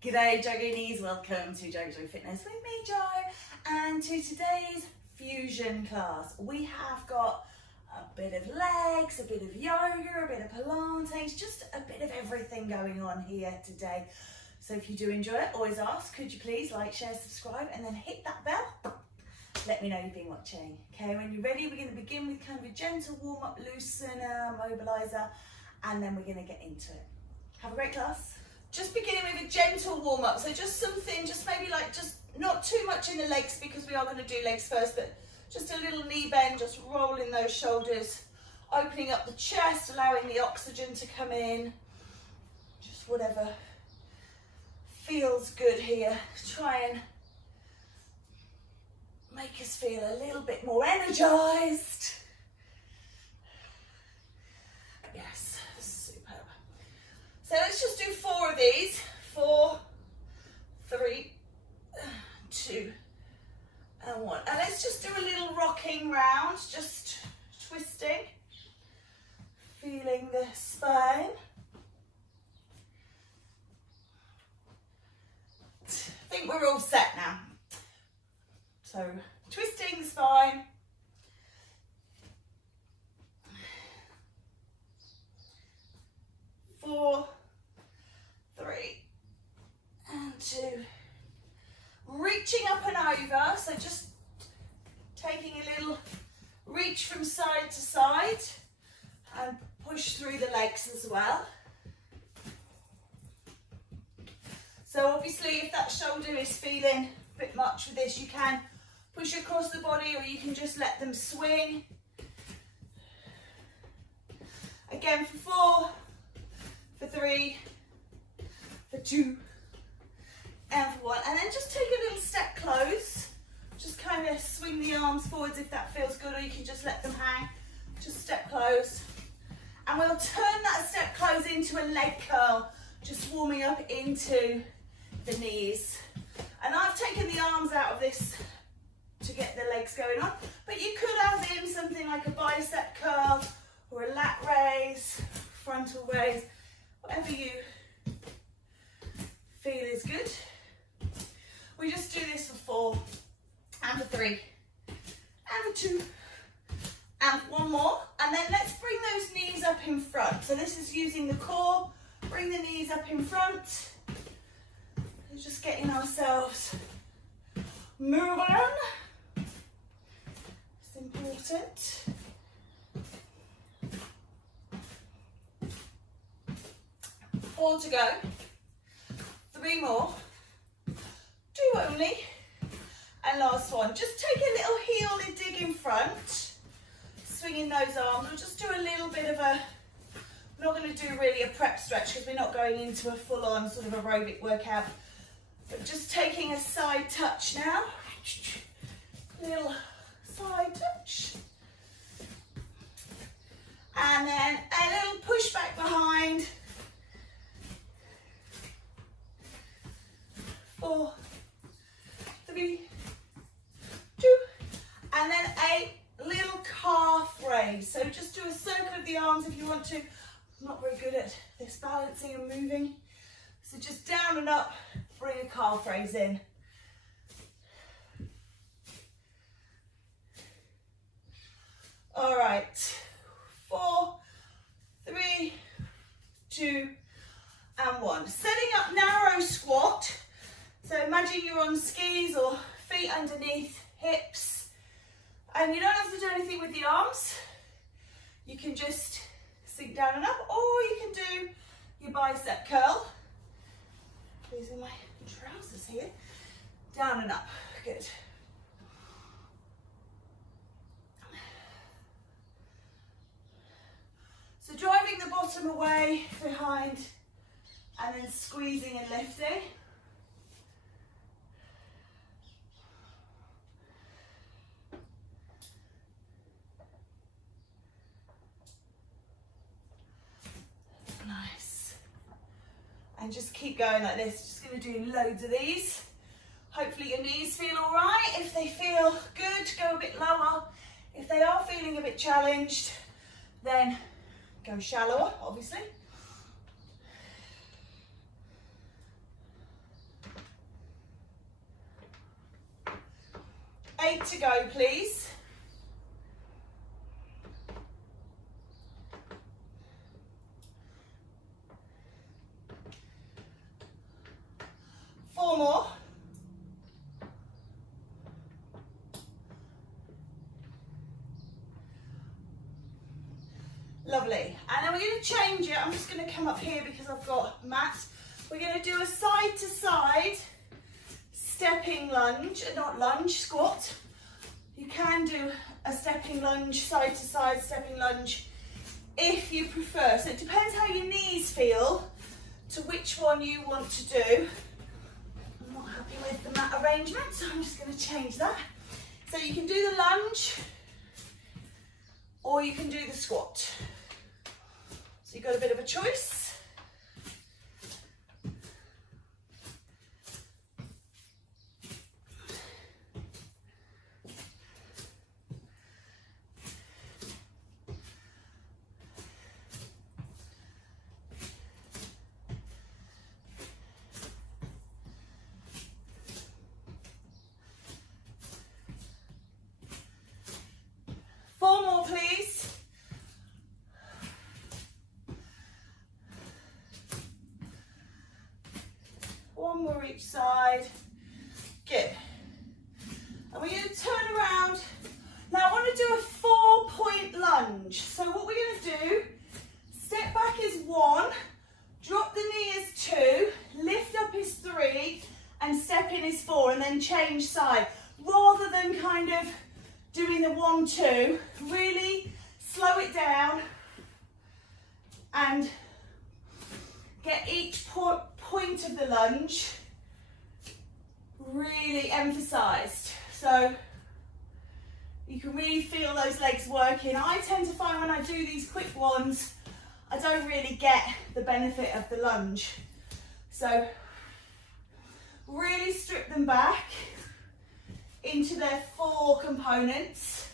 G'day Joginis, welcome to JoeGa Fitness with me Jo, and to today's fusion class. We have got a bit of legs, a bit of yoga, a bit of Pilates, just a bit of everything going on here today. So if you do enjoy it, always ask, could you please like, share, subscribe, and then hit that bell. Let me know you've been watching. Okay, when you're ready, we're going to begin with kind of a gentle warm-up, loosener, mobilizer, and then we're going to get into it. Have a great class. Just beginning with a gentle warm-up, so just something, just maybe like, just not too much in the legs because we are going to do legs first, but just a little knee bend, just rolling those shoulders, opening up the chest, allowing the oxygen to come in, just whatever feels good here. Try and make us feel a little bit more energized. Yes, superb. So let's just do 4 of these. 4, 3, 2, and 1. And let's just do a little rocking round, just twisting, feeling the spine. I think we're all set now. So twisting the spine. 4, 3, and 2. Reaching up and over, so just taking a little reach from side to side and push through the legs as well. So obviously if that shoulder is feeling a bit much with this, you can push across the body or you can just let them swing. Again for 4, for 3, for 2, and for 1. And then just take a little step close. Just kind of swing the arms forwards if that feels good, or you can just let them hang. Just step close. And we'll turn that step close into a leg curl, just warming up into the knees. And I've taken the arms out of this to get the legs going on, but you could add in something like a bicep curl or a lat raise, frontal raise, whatever you feel is good. We just do this for 4, and for 3, and for 2, and 1 more. And then let's bring those knees up in front. So this is using the core, bring the knees up in front. We're just getting ourselves moving. It's important. 4 to go. 3 more. 2 only. And last one. Just take a little heel and dig in front. Swinging those arms. We'll just do a little bit of a, we're not going to do really a prep stretch because we're not going into a full-on sort of aerobic workout. But just taking a side touch now. Little side touch. And then a little push back behind. 4, 3, 2, and then a little calf raise. So just do a circle of the arms if you want to. I'm not very good at this balancing and moving. So just down and up, bring a calf raise in. All right, 4, 3, 2, and 1. Setting up narrow squat. So imagine you're on skis or feet underneath hips, and you don't have to do anything with the arms. You can just sink down and up, or you can do your bicep curl. These are my trousers here. Down and up, good. So driving the bottom away behind and then squeezing and lifting. Nice. And just keep going like this. Just going to do loads of these. Hopefully your knees feel all right. If they feel good, go a bit lower. If they are feeling a bit challenged, then go shallower, obviously. 8 to go, please. Four more. Lovely. And then we're going to change it. I'm just going to come up here because I've got mat. We're going to do a side to side stepping lunge, not lunge, squat. You can do a stepping lunge, side to side stepping lunge if you prefer. So it depends how your knees feel to which one you want to do. I'm not happy with the mat arrangement, so I'm just going to change that. So you can do the lunge or you can do the squat. So you've got a bit of a choice. Four more, please. One more each side. Good. And we're going to turn around. Now I want to do a 4-point lunge. So what we're going to do, step back is 1, drop the knee is 2, lift up is 3, and step in is 4, and then change side. Rather than kind of doing the 1, 2, really slow it down and get each point of the lunge really emphasized. So you can really feel those legs working. I tend to find when I do these quick ones, I don't really get the benefit of the lunge. So really strip them back into their 4 components,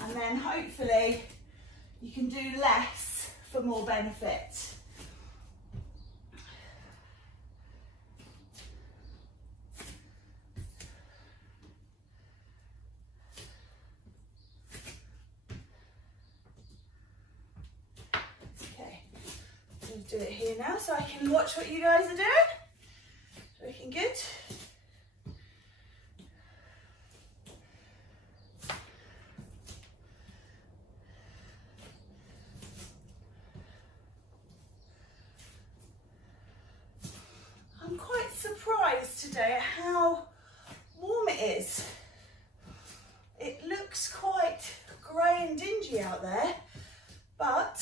and then hopefully you can do less for more benefit. Okay, I'm going to do it here now so I can watch what you guys are doing. Looking good. I'm quite surprised today at how warm it is. It looks quite grey and dingy out there, but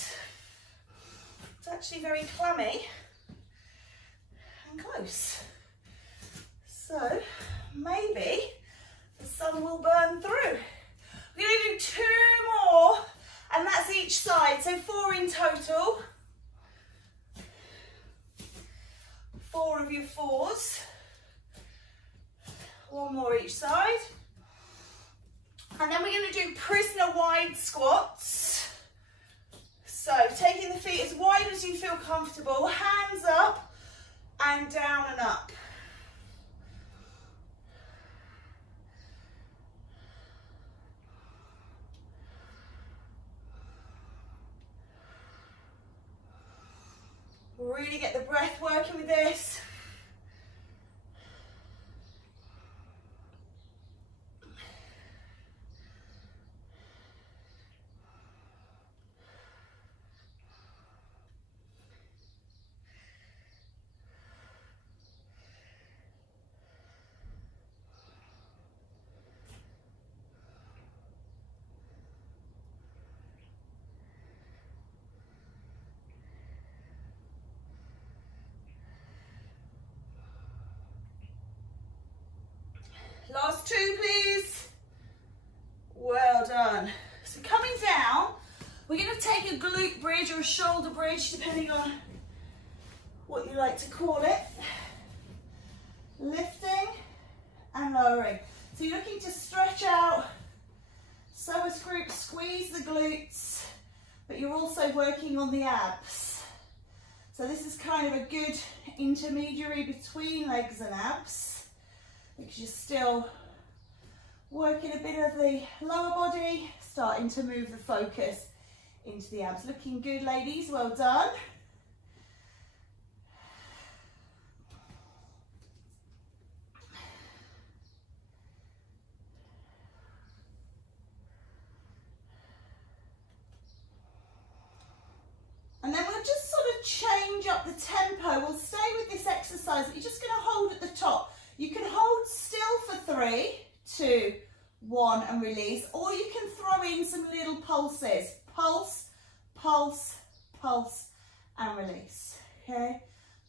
it's actually very clammy and close. So maybe the sun will burn through. We're going to do 2 more, and that's each side, so 4 in total. 4 of your 4s. 1 more each side. And then we're going to do prisoner wide squats. So taking the feet as wide as you feel comfortable, hands up and down and up. Really get the breath working with this. Last 2, please. Well done. So coming down, we're going to take a glute bridge or a shoulder bridge, depending on what you like to call it. Lifting and lowering. So you're looking to stretch out, psoas group, squeeze the glutes, but you're also working on the abs. So this is kind of a good intermediary between legs and abs, because you're still Working a bit of the lower body, starting to move the focus into the abs. Looking good, ladies, well done. And then we'll just sort of change up the tempo. We'll stay with this exercise. You're just going to hold at the top. You can hold still for 3, 2, 1 and release, or you can throw in some little pulses. Pulse, pulse, pulse and release. Okay?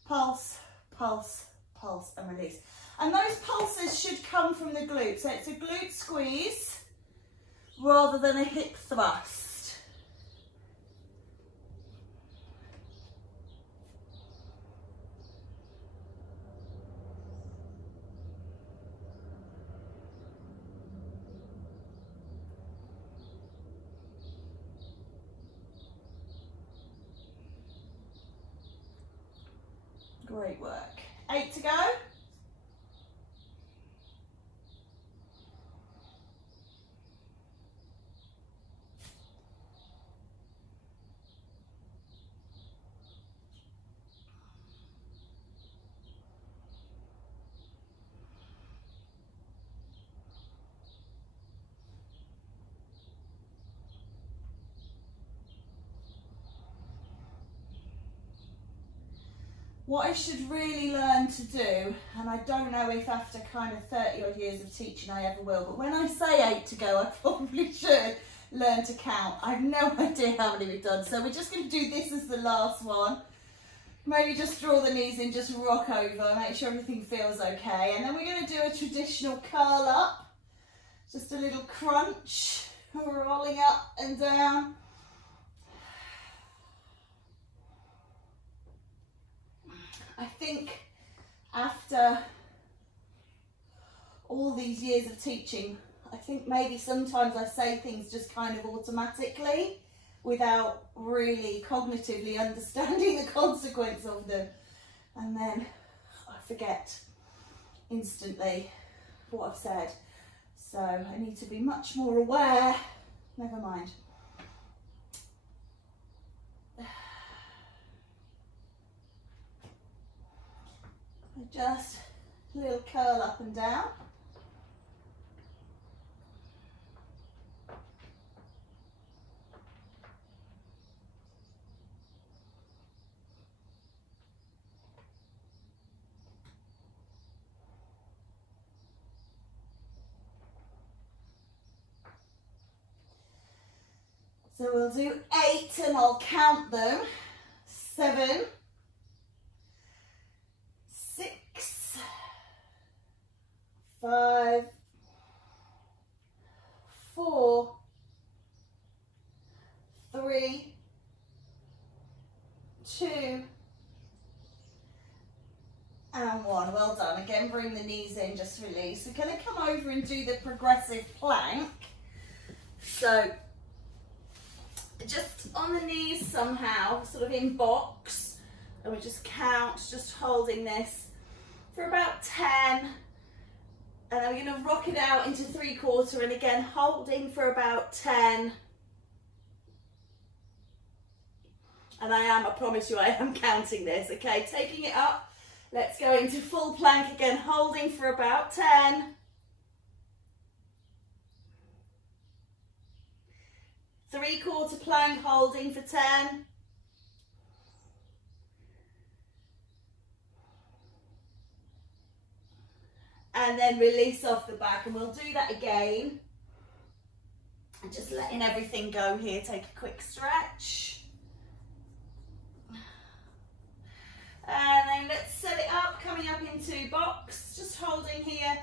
Pulse, pulse, pulse and release. And those pulses should come from the glute. So it's a glute squeeze rather than a hip thrust. Great work. 8 to go. What I should really learn to do, and I don't know if after kind of 30 odd years of teaching I ever will, but when I say 8 to go, I probably should learn to count. I have no idea how many we've done, so we're just going to do this as the last one. Maybe just draw the knees in, just rock over, make sure everything feels okay. And then we're going to do a traditional curl up, just a little crunch, rolling up and down. I think after all these years of teaching, I think maybe sometimes I say things just kind of automatically without really cognitively understanding the consequence of them. And then I forget instantly what I've said. So I need to be much more aware. Never mind. Just a little curl up and down. So we'll do 8 and I'll count them. 7, 6, 5, 4, 3, 2, and 1. Well done. Again, bring the knees in, just release. We're going to come over and do the progressive plank. So just on the knees somehow, sort of in box, and we just count, just holding this for about 10, and then we're going to rock it out into 3/4, and again holding for about 10. And I promise you I am counting this. Okay, taking it up, let's go into full plank again, holding for about 10. 3/4 plank, holding for 10. And then release off the back, and we'll do that again. And just letting everything go here, take a quick stretch. And then let's set it up, coming up into box, just holding here.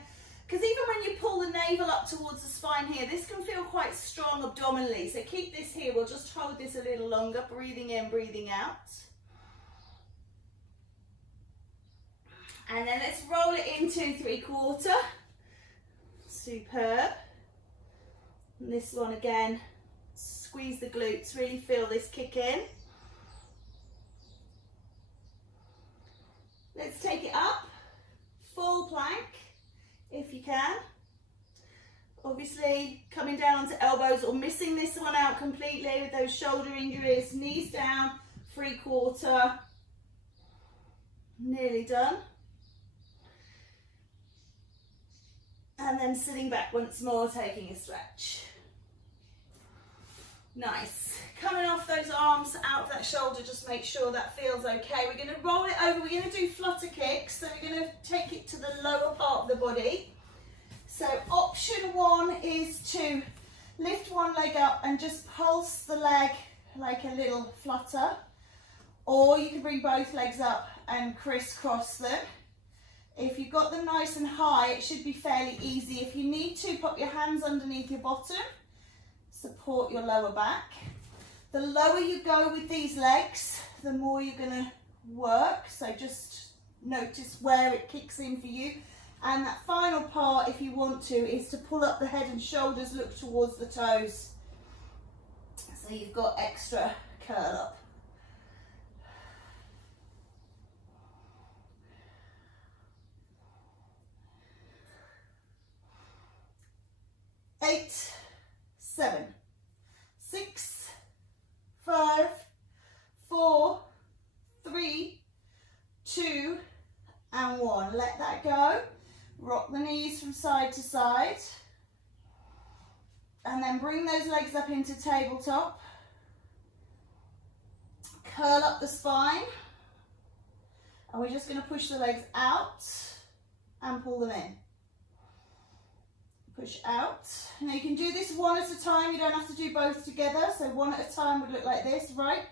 Because even when you pull the navel up towards the spine here, this can feel quite strong abdominally. So keep this here, we'll just hold this a little longer, breathing in, breathing out. And then let's roll it into 3/4. Superb. And this one again, squeeze the glutes, really feel this kick in. Let's take it up, full plank, if you can. Or obviously coming down onto elbows or missing this one out completely with those shoulder injuries. Knees down, 3/4. Nearly done. And then sitting back once more, taking a stretch. Nice. Coming off those arms, out of that shoulder, just make sure that feels okay. We're going to roll it over. We're going to do flutter kicks. So we're going to take it to the lower part of the body. So option 1 is to lift one leg up and just pulse the leg like a little flutter. Or you can bring both legs up and crisscross them. If you've got them nice and high, it should be fairly easy. If you need to, put your hands underneath your bottom. Support your lower back. The lower you go with these legs, the more you're going to work. So just notice where it kicks in for you. And that final part, if you want to, is to pull up the head and shoulders, look towards the toes. So you've got extra curl up. Eight, 7, 6, 5, 4, 3, 2, and 1. Let that go. Rock the knees from side to side. And then bring those legs up into tabletop. Curl up the spine. And we're just going to push the legs out and pull them in. Push out. Now you can do this one at a time, you don't have to do both together. So one at a time would look like this, right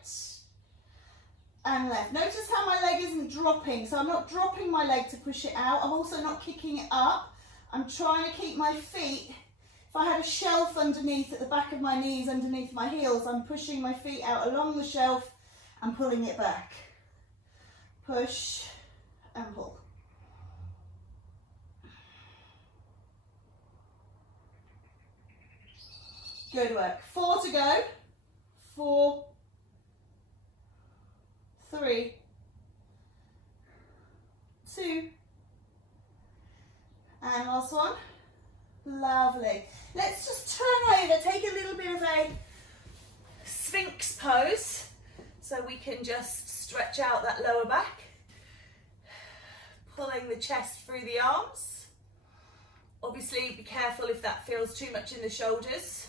and left. Notice how my leg isn't dropping, so I'm not dropping my leg to push it out. I'm also not kicking it up. I'm trying to keep my feet, if I had a shelf underneath at the back of my knees, underneath my heels, I'm pushing my feet out along the shelf and pulling it back. Push and pull. Good work. 4 to go. 4, 3, 2, and last one. Lovely. Let's just turn over, take a little bit of a Sphinx pose so we can just stretch out that lower back, pulling the chest through the arms. Obviously, be careful if that feels too much in the shoulders.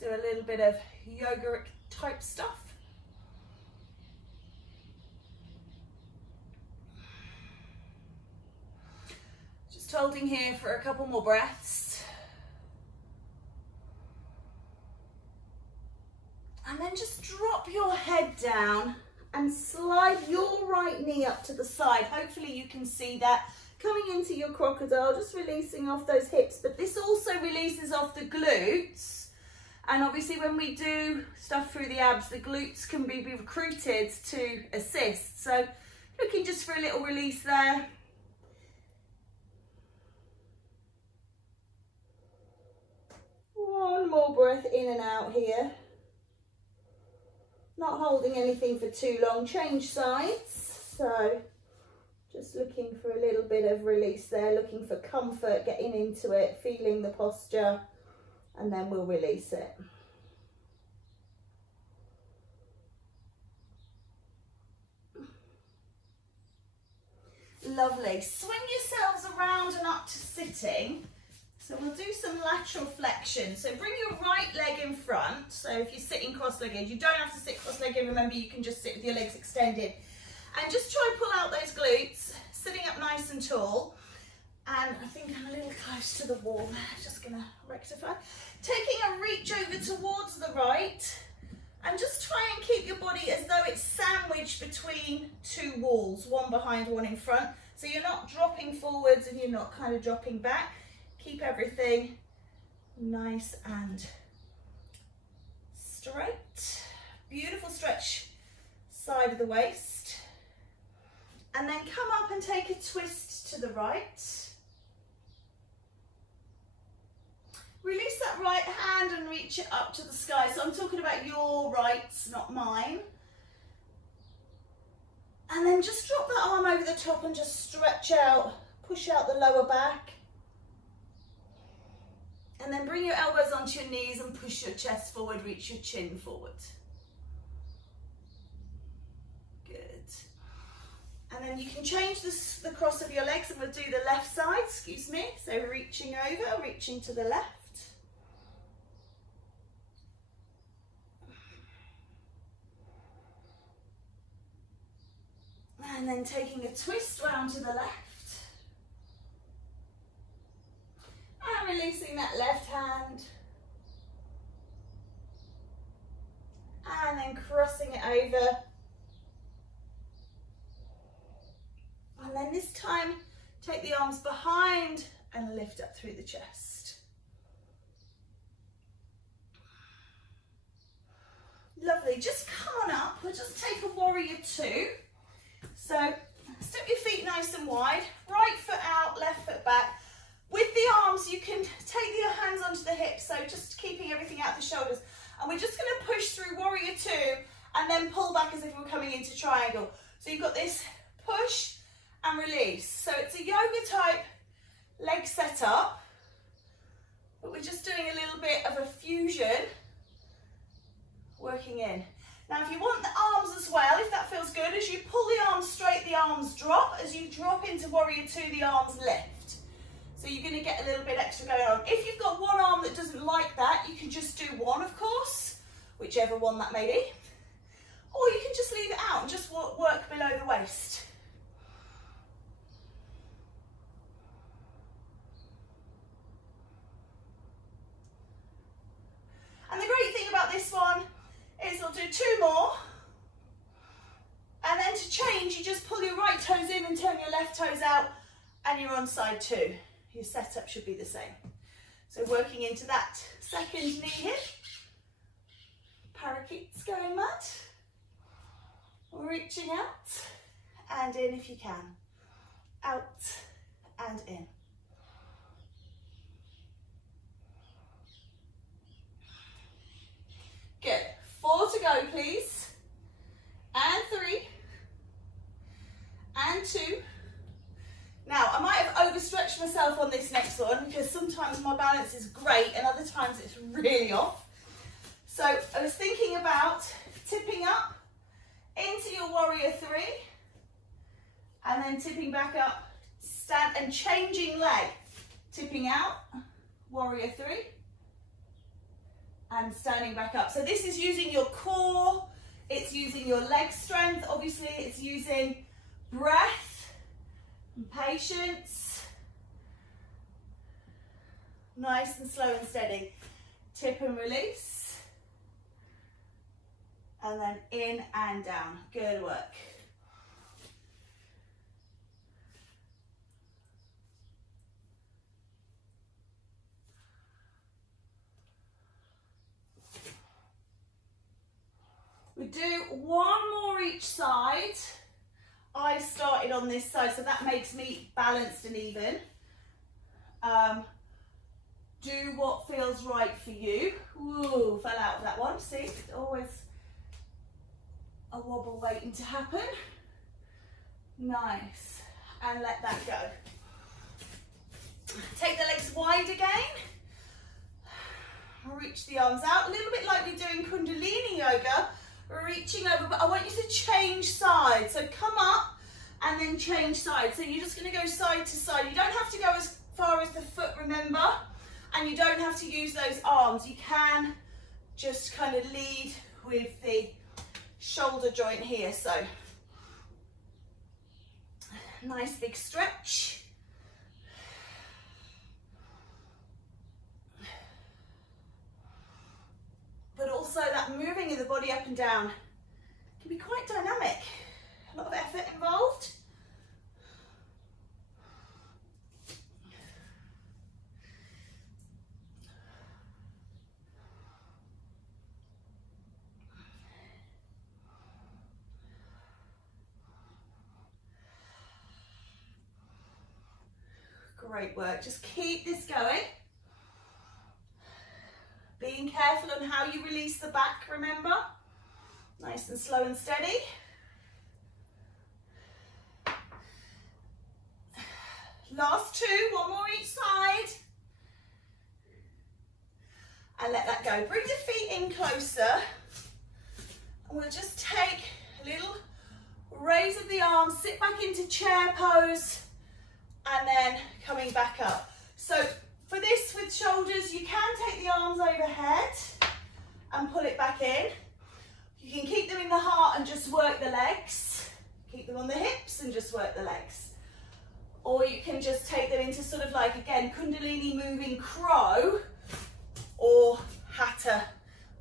Do a little bit of yoga type stuff. Just holding here for a couple more breaths. And then just drop your head down and slide your right knee up to the side. Hopefully you can see that. Coming into your crocodile, just releasing off those hips, but this also releases off the glutes. And obviously when we do stuff through the abs, the glutes can be recruited to assist. So looking just for a little release there. One more breath in and out here. Not holding anything for too long. Change sides. So just looking for a little bit of release there, looking for comfort, getting into it, feeling the posture. And then we'll release it. Lovely. Swing yourselves around and up to sitting. So we'll do some lateral flexion. So bring your right leg in front. So if you're sitting cross-legged, you don't have to sit cross-legged. Remember, you can just sit with your legs extended. And just try and pull out those glutes, sitting up nice and tall. And I think I'm a little close to the wall there. Just going to rectify. Taking a reach over towards the right. And just try and keep your body as though it's sandwiched between two walls. One behind, one in front. So you're not dropping forwards and you're not kind of dropping back. Keep everything nice and straight. Beautiful stretch, side of the waist. And then come up and take a twist to the right. Release that right hand and reach it up to the sky. So I'm talking about your rights, not mine. And then just drop that arm over the top and just stretch out, push out the lower back. And then bring your elbows onto your knees and push your chest forward, reach your chin forward. Good. And then you can change the cross of your legs, and we'll do the left side, excuse me. So reaching over, reaching to the left. And then taking a twist round to the left. And releasing that left hand. And then crossing it over. And then this time, take the arms behind and lift up through the chest. Lovely, just come on up. We'll just take a warrior two. So step your feet nice and wide, right foot out, left foot back. With the arms, you can take your hands onto the hips, so just keeping everything out the shoulders. And we're just going to push through warrior two and then pull back as if we're coming into triangle. So you've got this push and release. So it's a yoga type leg setup, but we're just doing a little bit of a fusion, working in. Now if you want the arms as well, if that feels good, as you pull the arms straight, the arms drop. As you drop into warrior two, the arms lift. So you're going to get a little bit extra going on. If you've got one arm that doesn't like that, you can just do one, of course, whichever one that may be. Or you can just leave it out and just work below the waist. And the great thing about this one is we'll do two more, and then to change you just pull your right toes in and turn your left toes out, and you're on side two. Your setup should be the same. So working into that second knee hip, parakeets going mad, reaching out and in if you can, out and in. Good. 4 to go, please. And 3. And 2. Now, I might have overstretched myself on this next one because sometimes my balance is great and other times it's really off. So I was thinking about tipping up into your warrior 3 and then tipping back up, stand and changing leg. Tipping out, warrior 3. And standing back up. So this is using your core, it's using your leg strength, obviously it's using breath and patience. Nice and slow and steady. Tip and release. And then in and down. Good work. We do one more each side. I started on this side, so that makes me balanced and even. Do what feels right for you. Ooh, fell out of that one. See, always a wobble waiting to happen. Nice. And let that go. Take the legs wide again. Reach the arms out. A little bit like we're doing Kundalini yoga. Reaching over, but I want you to change sides. So come up and then change sides. So you're just going to go side to side. You don't have to go as far as the foot, remember, and you don't have to use those arms. You can just kind of lead with the shoulder joint here. So nice big stretch. But also that moving of the body up and down can be quite dynamic. A lot of effort involved. Great work. Just keep this going. Being careful on how you release the back, remember? Nice and slow and steady. Last 2, one more each side. and let that go. Bring the feet in closer, and we'll just take a little raise of the arms, sit back into chair pose, and then coming back up. So for this with shoulders, you can take the arms overhead and pull it back in. You can keep them in the heart and just work the legs. Keep them on the hips and just work the legs. Or you can just take them into sort of like, again, Kundalini moving crow or Hatha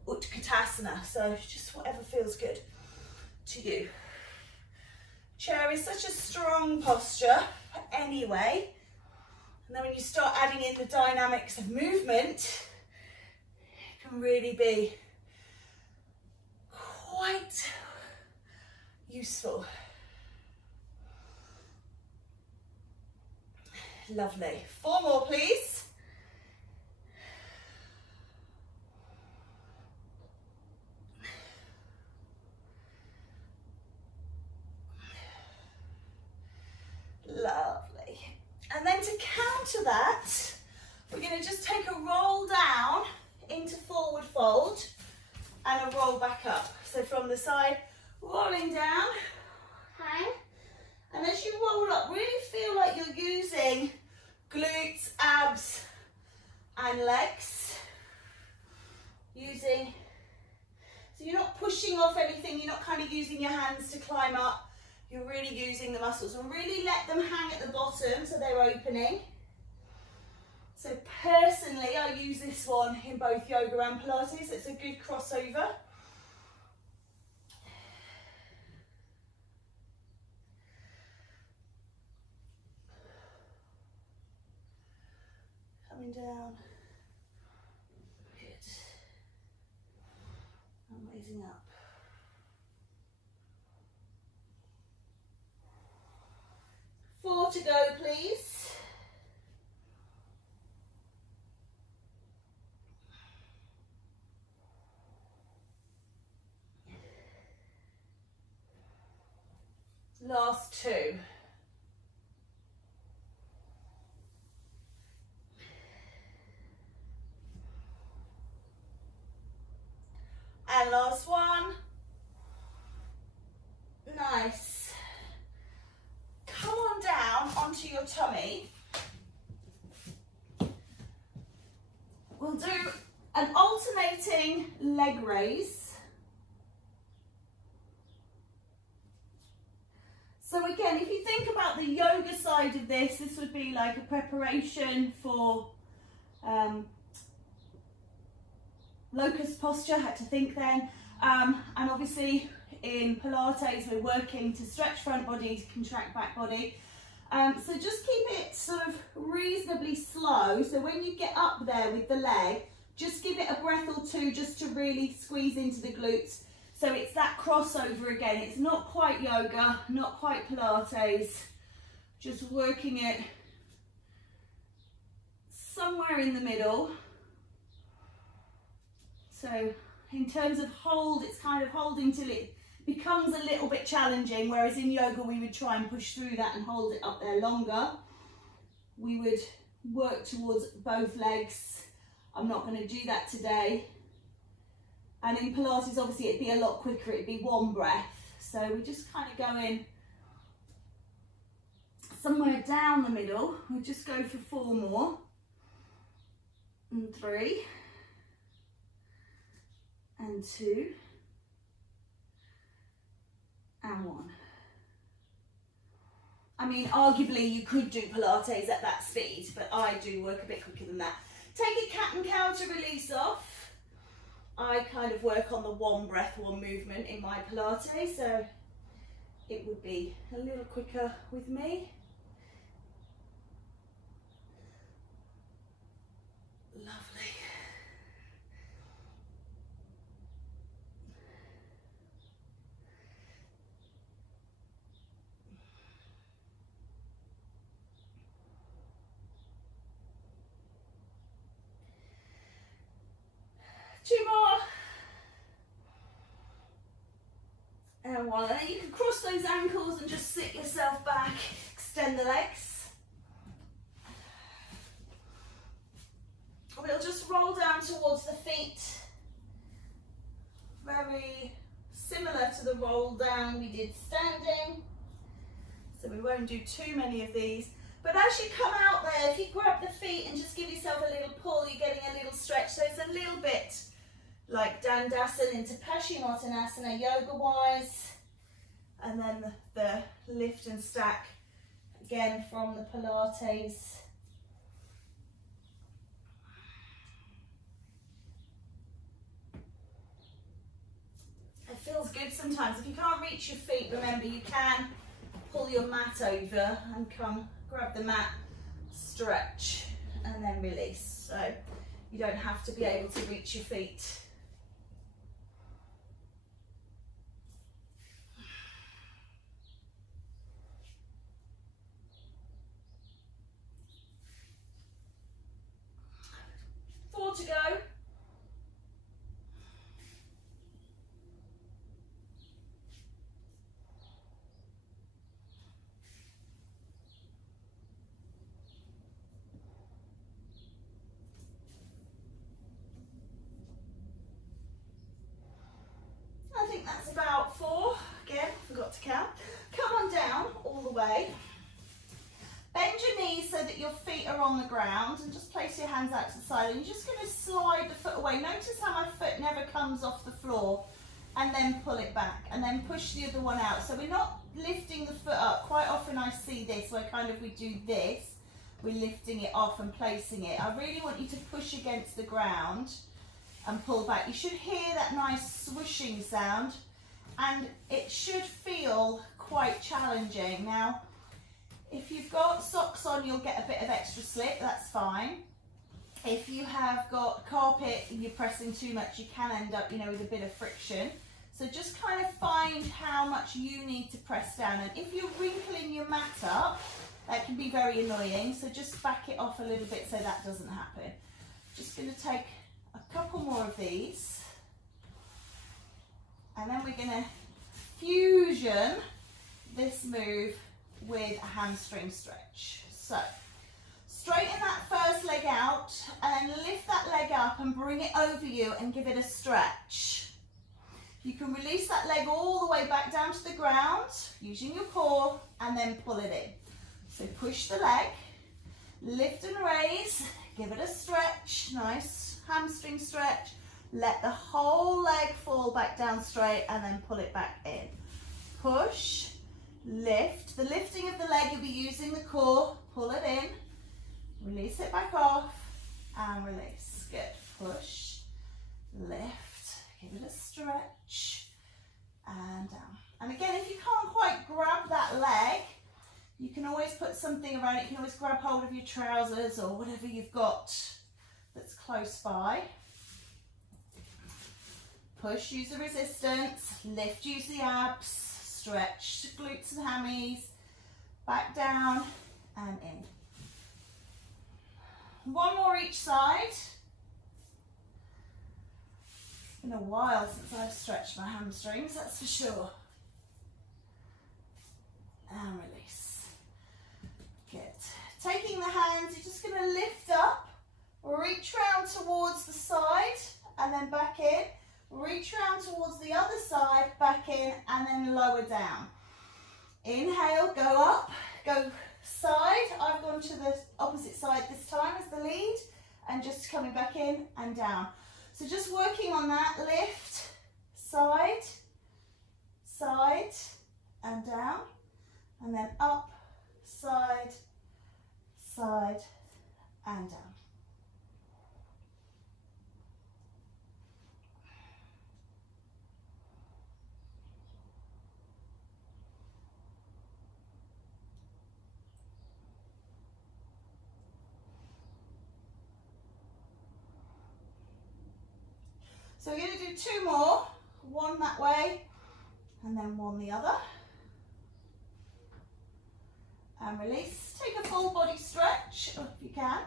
Utkatasana. So just whatever feels good to you. Chair is such a strong posture anyway. And then when you start adding in the dynamics of movement, it can really be quite useful. Lovely. 4 more, please. Lovely. And then to counter that, we're going to just take a roll down into forward fold and a roll back up. So from the side, rolling down, hang. And as you roll up, really feel like you're using glutes, abs, and legs. So you're not pushing off anything, you're not kind of using your hands to climb up. You're really using the muscles, and really let them hang at the bottom so they're opening. So personally, I use this one in both yoga and Pilates. It's a good crossover. Coming down. Good. And raising up. Four to go, please. Last 2. And last 1. Nice. Come on down onto your tummy. We'll do an alternating leg raise. So again, if you think about the yoga side of this, this would be like a preparation for locust posture, had to think then. And obviously in Pilates, we're working to stretch front body, to contract back body. So just keep it sort of reasonably slow. So when you get up there with the leg, just give it a breath or 2 just to really squeeze into the glutes. So it's that crossover again. It's not quite yoga, not quite Pilates, just working it somewhere in the middle. So in terms of hold, it's kind of holding till it becomes a little bit challenging, whereas in yoga we would try and push through that and hold it up there longer. We would work towards both legs. I'm not going to do that today. And in Pilates, obviously, it'd be a lot quicker. It'd be 1 breath. So we just kind of go in somewhere down the middle. We'll just go for 4 more. And 3. And 2. And 1. I mean, arguably, you could do Pilates at that speed, but I do work a bit quicker than that. Take a cat and cow to release off. I kind of work on the 1 breath, 1 movement in my Pilates, so it would be a little quicker with me. Lovely. Two more. And 1. And then you can cross those ankles and just sit yourself back, extend the legs. We'll just roll down down towards the feet. Very similar to the roll down we did standing. So we won't do too many of these. But as you come out there, if you grab the feet and just give yourself a little pull, you're getting a little stretch. So it's a little bit like Davison into Paschimottanasana yoga-wise. And then the lift and stack, again from the Pilates. It feels good sometimes. If you can't reach your feet, remember you can pull your mat over and come grab the mat, stretch, and then release. So you don't have to be able to reach your feet. Four to go. I think that's about 4. Again, forgot to count. Come on down all the way. Bend your knees so that your feet are on the ground and just place your hands out to the side. And you're just going to slide the foot away. Notice how my foot never comes off the floor, and then pull it back and then push the other one out. So we're not lifting the foot up. Quite often I see this where we do this. We're lifting it off and placing it. I really want you to push against the ground and pull back. You should hear that nice swooshing sound, and it should feel quite challenging. Now, if you've got socks on, you'll get a bit of extra slip, that's fine. If you have got carpet and you're pressing too much, you can end up, with a bit of friction. So just kind of find how much you need to press down. And if you're wrinkling your mat up, that can be very annoying. So just back it off a little bit so that doesn't happen. Just going to take a couple more of these. And then we're going to fusion this move with a hamstring stretch. So straighten that first leg out and then lift that leg up and bring it over you and give it a stretch. You can release that leg all the way back down to the ground using your core and then pull it in. So push the leg, lift and raise, give it a stretch, nice hamstring stretch. Let the whole leg fall back down straight and then pull it back in. Push, lift. The lifting of the leg, you'll be using the core. Pull it in, release it back off, and release. Good. Push, lift, give it a stretch, and down. And again, if you can't quite grab that leg, you can always put something around it. You can always grab hold of your trousers or whatever you've got that's close by. Push, use the resistance. Lift, use the abs. Stretch the glutes and hammies. Back down and in. One more each side. It's been a while since I've stretched my hamstrings, that's for sure. And release. Good. Taking the hands, you're just going to lift up, reach round towards the side and then back in. Reach round towards the other side, back in, and then lower down. Inhale, go up, go side. I've gone to the opposite side this time as the lead, and just coming back in and down. So just working on that, lift, side, side, and down, and then up, side, side, and down. So we're going to do 2 more, one that way and then one the other. And release. Take a full body stretch if you can.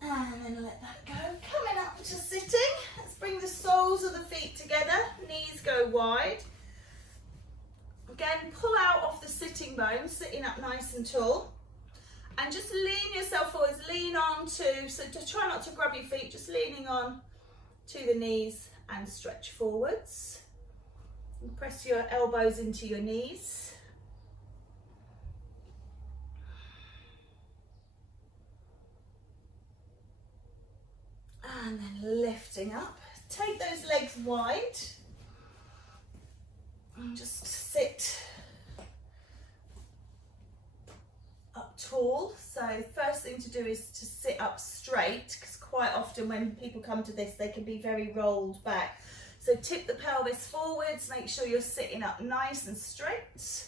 And then let that go. Coming up to sitting. Let's bring the soles of the feet together. Knees go wide. Again, pull out off the sitting bones, sitting up nice and tall. And just lean yourself forwards, lean on to, so to try not to grab your feet, just leaning on to the knees and stretch forwards. And press your elbows into your knees. And then lifting up. Take those legs wide. And just sit up tall. So first thing to do is to sit up straight, because quite often when people come to this, they can be very rolled back. So tip the pelvis forwards, make sure you're sitting up nice and straight.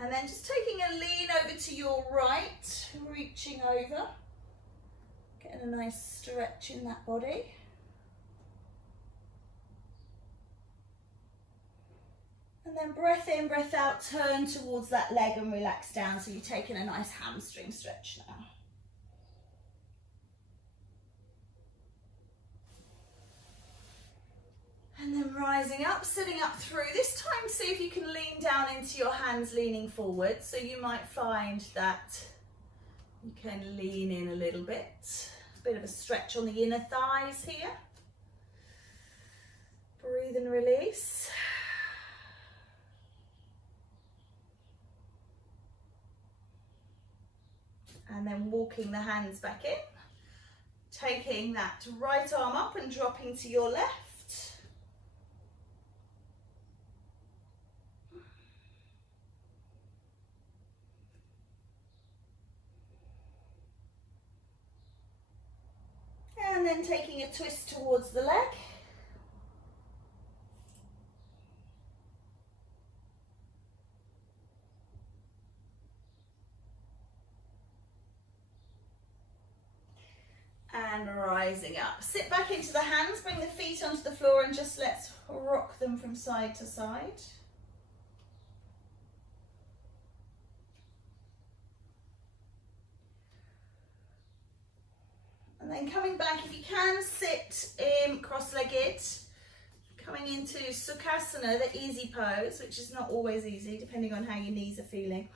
And then just taking a lean over to your right, reaching over, getting a nice stretch in that body. And then breath in, breath out, turn towards that leg and relax down. So you're taking a nice hamstring stretch now. And then rising up, sitting up through. This time, see if you can lean down into your hands, leaning forward. So you might find that you can lean in a little bit. A bit of a stretch on the inner thighs here. Breathe and release. And then walking the hands back in. Taking that right arm up and dropping to your left. And then taking a twist towards the leg. And rising up. Sit back into the hands, bring the feet onto the floor and just let's rock them from side to side. And then coming back, if you can, sit cross-legged, coming into Sukhasana, the easy pose, which is not always easy, depending on how your knees are feeling.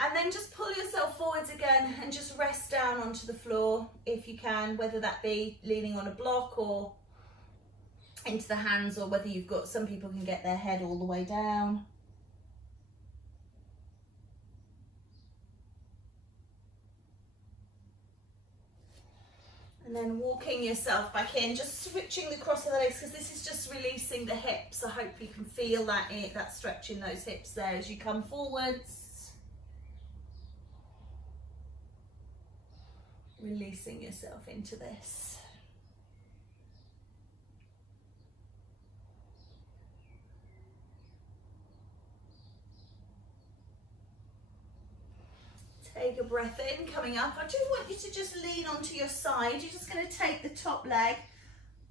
And then just pull yourself forwards again and just rest down onto the floor if you can, whether that be leaning on a block or into the hands, or whether you've got, some people can get their head all the way down. And then walking yourself back in, just switching the cross of the legs, because this is just releasing the hips. I hope you can feel that stretch in those hips there as you come forwards. Releasing yourself into this. Take a breath in, coming up. I do want you to just lean onto your side. You're just going to take the top leg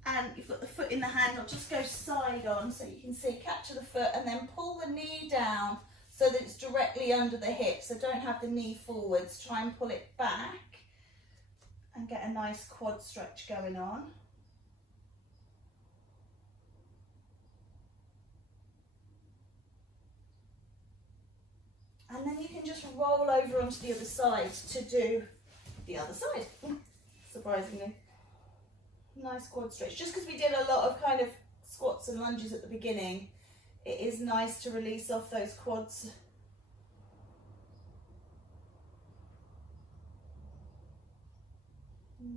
and you've got the foot in the hand. I'll just go side on so you can see, capture the foot and then pull the knee down so that it's directly under the hip. So don't have the knee forwards. Try and pull it back and get a nice quad stretch going on. And then you can just roll over onto the other side to do the other side, surprisingly. Nice quad stretch. Just because we did a lot of kind of squats and lunges at the beginning, it is nice to release off those quads.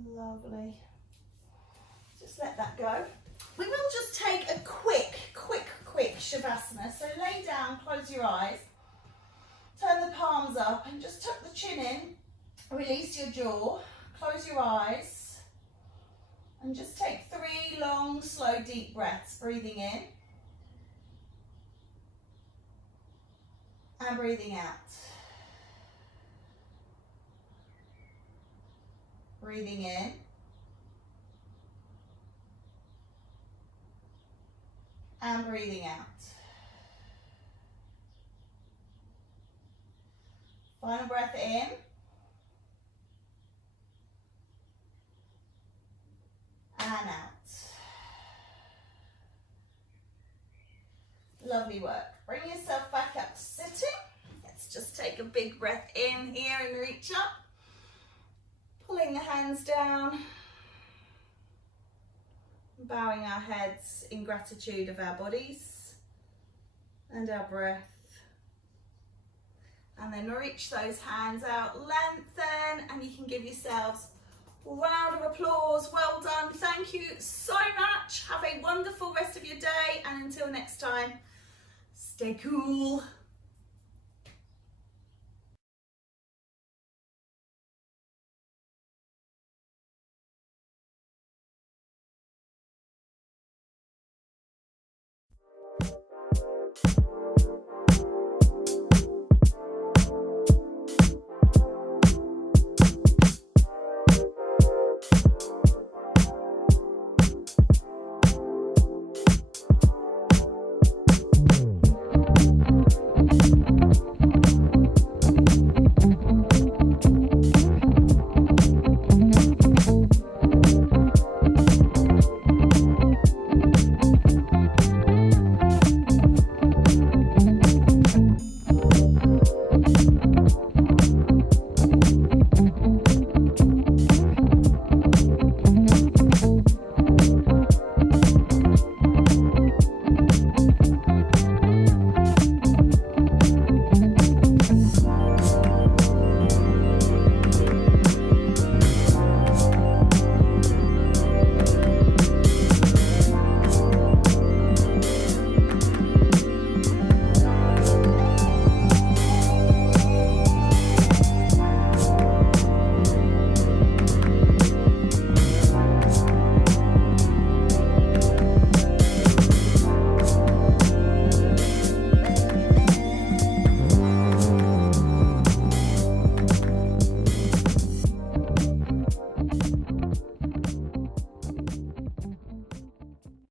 Lovely. Just let that go. We will just take a quick Shavasana. So lay down, close your eyes. Turn the palms up and just tuck the chin in, release your jaw, close your eyes, and just take 3 long, slow, deep breaths, breathing in and breathing out. Breathing in and breathing out. Final breath in. And out. Lovely work. Bring yourself back up to sitting. Let's just take a big breath in here and reach up. Pulling the hands down. Bowing our heads in gratitude of our bodies and our breath. And then reach those hands out, lengthen, and you can give yourselves a round of applause. Well done. Thank you so much. Have a wonderful rest of your day, and until next time, stay cool.